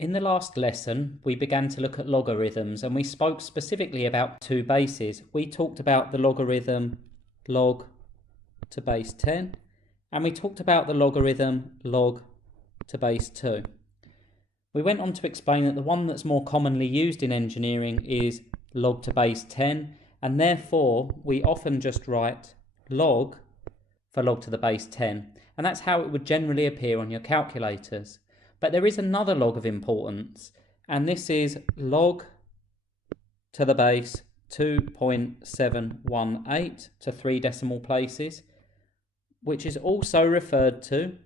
In the last lesson, we began to look at logarithms and we spoke specifically about two bases. We talked about the logarithm log to base 10 and we talked about the logarithm log to base 2. We went on to explain that the one that's more commonly used in engineering is log to base 10, and therefore we often just write log for log to the base 10, and that's how it would generally appear on your calculators. But there is another log of importance, and this is log to the base 2.718 to 3 decimal places, which is also referred to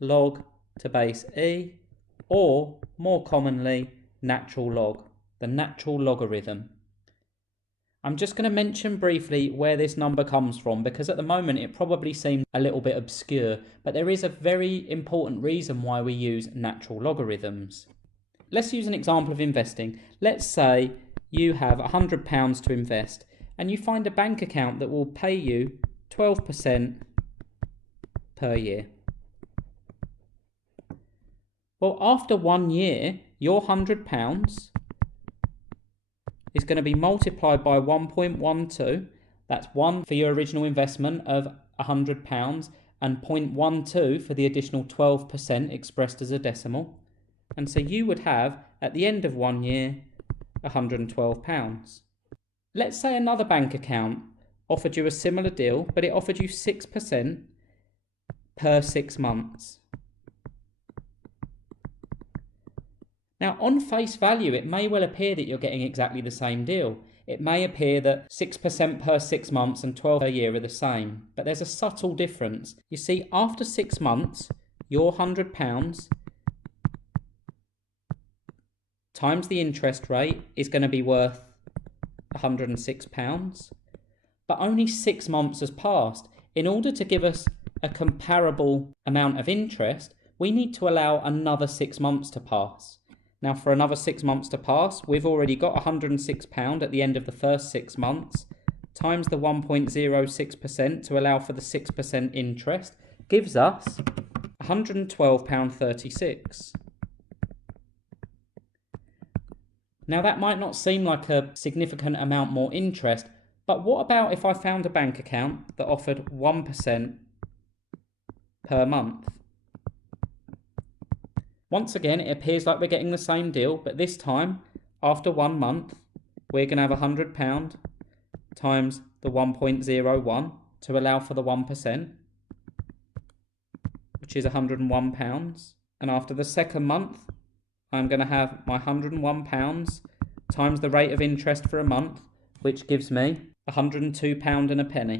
log to base e, or more commonly natural log, the natural logarithm. I'm just going to mention briefly where this number comes from, because at the moment it probably seems a little bit obscure, but there is a very important reason why we use natural logarithms. Let's use an example of investing. Let's say you have £100 to invest and you find a bank account that will pay you 12% per year. Well, after 1 year, your £100 is going to be multiplied by 1.12. That's 1 for your original investment of £100 and 0.12 for the additional 12% expressed as a decimal. And so you would have, at the end of 1 year, £112. Let's say another bank account offered you a similar deal, but it offered you 6% per 6 months. Now, on face value, it may well appear that you're getting exactly the same deal. It may appear that 6% per 6 months and 12 per year are the same, but there's a subtle difference. You see, after 6 months, your £100 times the interest rate is going to be worth £106, but only 6 months has passed. In order to give us a comparable amount of interest, we need to allow another 6 months to pass. Now, for another 6 months to pass, we've already got £106 at the end of the first 6 months, times the 1.06% to allow for the 6% interest, gives us £112.36. Now, that might not seem like a significant amount more interest, but what about if I found a bank account that offered 1% per month? Once again, it appears like we're getting the same deal, but this time, after 1 month, we're going to have £100 times the 1.01 to allow for the 1%, which is £101. And after the second month, I'm going to have my £101 times the rate of interest for a month, which gives me £102 and a penny.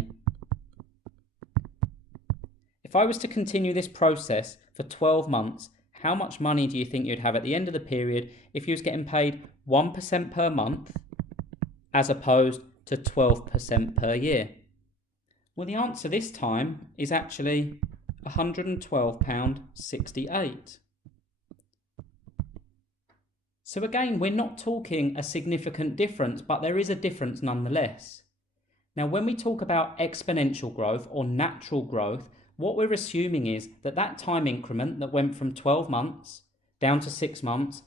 If I was to continue this process for 12 months, how much money do you think you'd have at the end of the period if you was getting paid 1% per month as opposed to 12% per year? Well, the answer this time is actually £112.68. So again, we're not talking a significant difference, but there is a difference nonetheless. Now, when we talk about exponential growth or natural growth, what we're assuming is that that time increment that went from 12 months down to 6 months,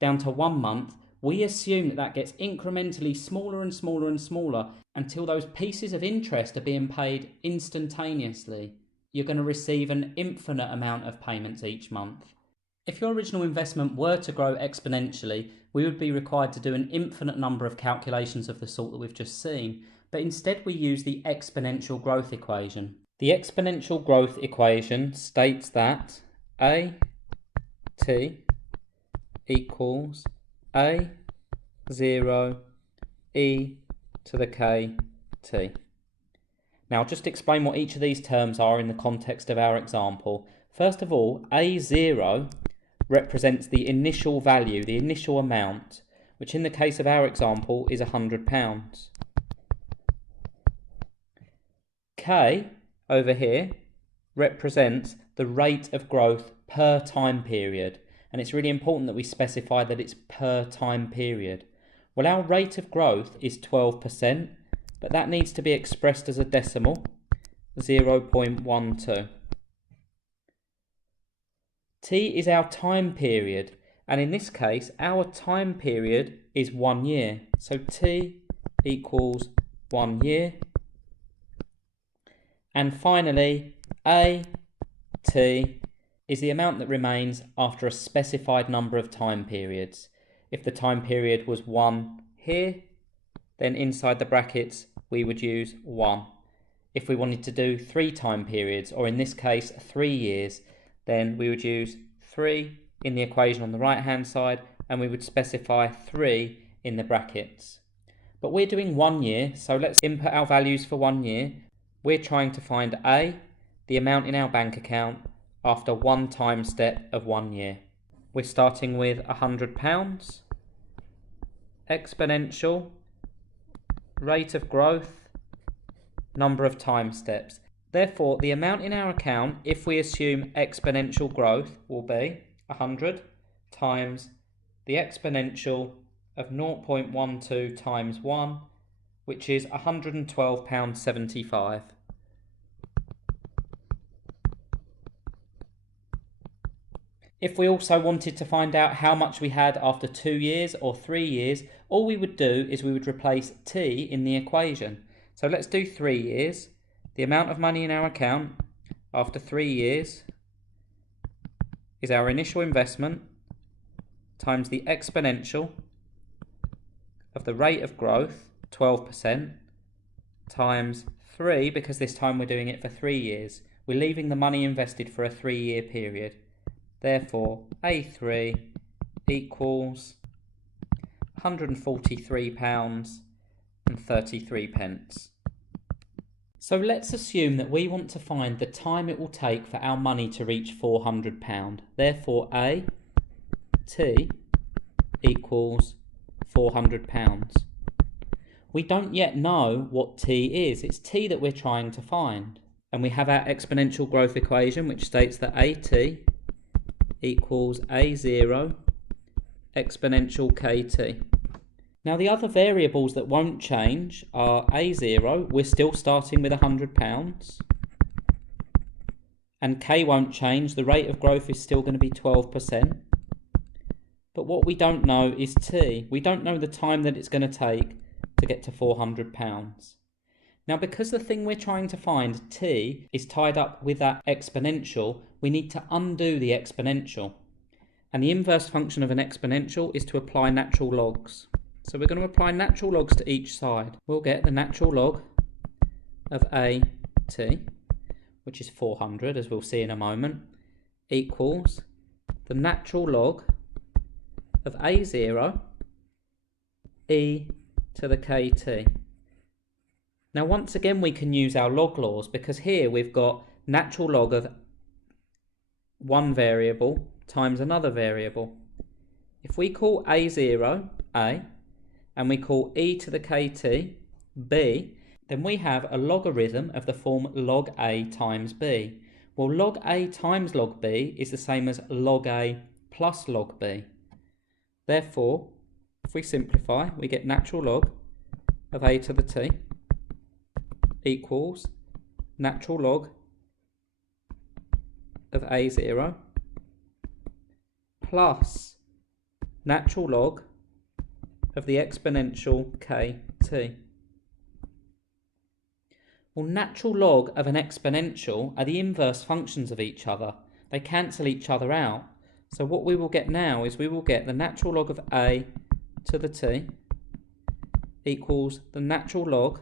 down to 1 month, we assume that that gets incrementally smaller and smaller and smaller until those pieces of interest are being paid instantaneously. You're going to receive an infinite amount of payments each month. If your original investment were to grow exponentially, we would be required to do an infinite number of calculations of the sort that we've just seen, but instead we use the exponential growth equation. The exponential growth equation states that a(t) equals a0 e to the kt. Now, I'll just explain what each of these terms are in the context of our example. First of all, a0 represents the initial value, the initial amount, which in the case of our example is £100. K over here represents the rate of growth per time period, and it's really important that we specify that it's per time period. Well, our rate of growth is 12%, but that needs to be expressed as a decimal, 0.12. T is our time period, And in this case, our time period is 1 year. So t equals 1 year. And finally, AT is the amount that remains after a specified number of time periods. If the time period was 1 here, then inside the brackets we would use 1. If we wanted to do 3 time periods, or in this case 3 years, then we would use 3 in the equation on the right hand side, and we would specify 3 in the brackets. But we're doing 1 year, so let's input our values for 1 year. We're trying to find A, the amount in our bank account, after one time step of 1 year. We're starting with £100, exponential, rate of growth, number of time steps. Therefore, the amount in our account, if we assume exponential growth, will be 100 times the exponential of 0.12 times 1, which is £112.75. If we also wanted to find out how much we had after 2 years or 3 years, all we would do is we would replace t in the equation. So let's do 3 years. The amount of money in our account after 3 years is our initial investment times the exponential of the rate of growth, 12%, times 3, because this time we're doing it for 3 years. We're leaving the money invested for a 3-year period. Therefore, A3 equals £143.33. So let's assume that we want to find the time it will take for our money to reach £400. Therefore, AT equals £400. We don't yet know what t is. It's t that we're trying to find. And we have our exponential growth equation, which states that AT equals A0 exponential kt. Now the other variables that won't change are A0, we're still starting with £100, and k won't change, the rate of growth is still going to be 12%. But what we don't know is t. We don't know the time that it's going to take to get to £400. Now because the thing we're trying to find, t, is tied up with that exponential, we need to undo the exponential. And the inverse function of an exponential is to apply natural logs. So we're going to apply natural logs to each side. We'll get the natural log of AT, which is 400, as we'll see in a moment, equals the natural log of A0 e to the kt. Now once again we can use our log laws, because here we've got natural log of one variable times another variable. If we call A0 A and we call e to the kt b, then we have a logarithm of the form log a times b. Well, log a times log b is the same as log a plus log b. Therefore, if we simplify, we get natural log of a to the t equals natural log of A0 plus natural log of the exponential kt. Well, natural log of an exponential are the inverse functions of each other. They cancel each other out. So what we will get now is we will get the natural log of a to the t equals the natural log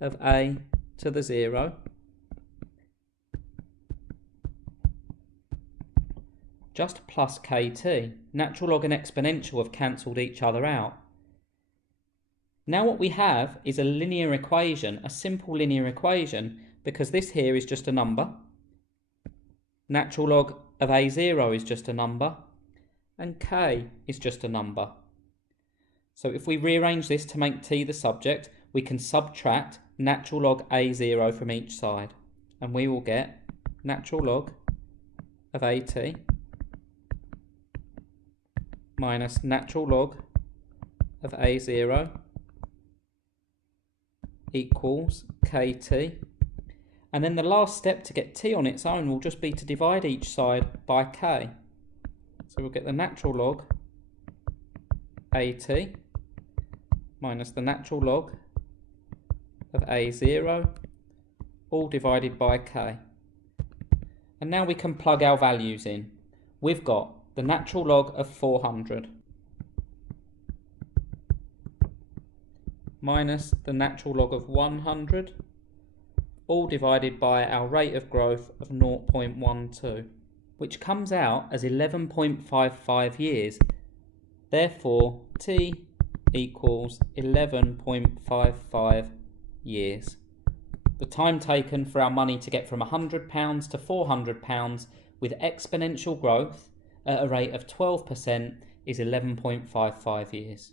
of a to the 0 just plus kt. Natural log and exponential have cancelled each other out. Now what we have is a linear equation, a simple linear equation, because this here is just a number. Natural log of A0 is just a number, and k is just a number. So if we rearrange this to make t the subject, we can subtract natural log A0 from each side, and we will get natural log of AT minus natural log of A0 equals kt. And then the last step to get t on its own will just be to divide each side by k. So we'll get the natural log AT minus the natural log of A0, all divided by K. And now we can plug our values in. We've got the natural log of 400 minus the natural log of 100, all divided by our rate of growth of 0.12, which comes out as 11.55 years. Therefore, T equals 11.55 years. The time taken for our money to get from £100 to £400 with exponential growth at a rate of 12% is 11.55 years.